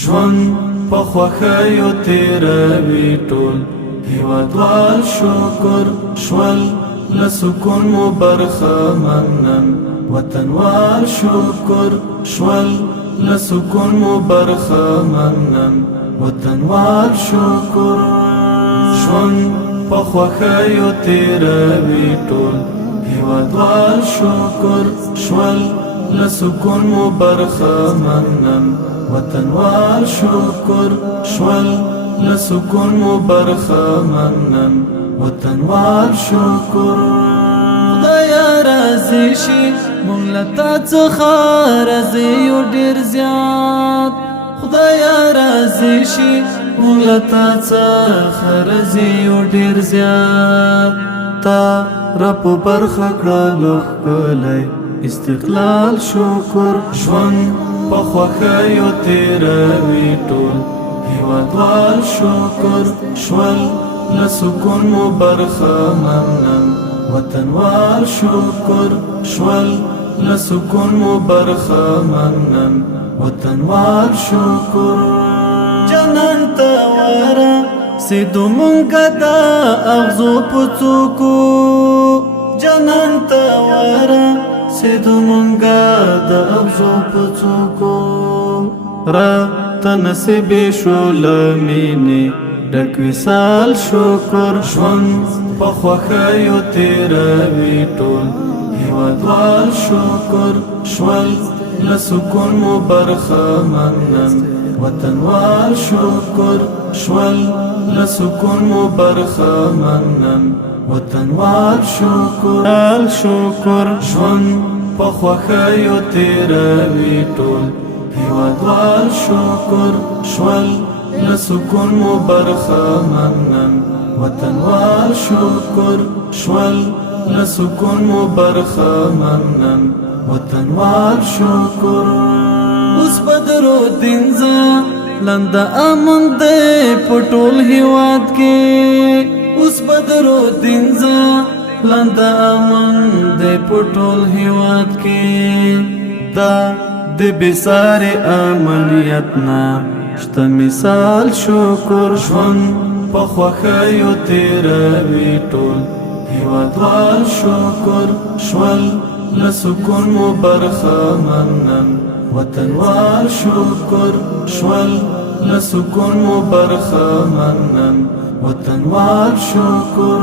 ژوند په خوښیو تېروي ټول هېوادوال شکر شول له سکون مو برخمن نن وطنوال شکر شول له سکون مو برخمن نن وطنوال شکر ژوند په خوښیو تېروي ټول هېوادوال شکر شول له سکون مو برخمن نن وطنوال شکر شول له سکون مو برخمن نن وطنوال شکر خدایا راضي شي مونږ له تا څخه راضي یو ډېر زیات خدایا راضي شي مونږ له تا څخه راضي یو ډېر زیات تا را په برخه کړلو ښکلی استقلال شکر ژوند په خوښیو تېروي ټول هېوادوال شکر شول له سکون مو برخمن نن وطنوال شکر شول له سکون مو برخمن نن وطنوال شکر جنان ته ورسېدو مونږه د اغزو په څوکو جنان ته ورسېدو مونږه د اغزو په څوکو راته نصیبې شو له مینې ډک وصال شکر ژوند په خوښیو تېروي ټول هېوادوال شکر شول له سکون مو برخمن نن وطنوال شکر شول له سکون مو برخمن نن وطنوال شکر شکر ژوند په خوښیو تېروي ټول هېوادوال شکر شول له سکون مو برخمن نن وطنوال شکر شول له سکون مو برخمن نن وطنوال شکر اوس بدرو دینځه لنده امن دی په ټول هېواد کې اوس بدرو دینځه لنده امن دی په ټول هېواد کې دا د بېسارې امنیت نه شته مثال شکر ژوند په خوښیو تېروي ټول هېوادوال شکر شول له سکون مو برخمن نن وطنوال شکر شول له سکون مو برخمن نن وطنوال شکر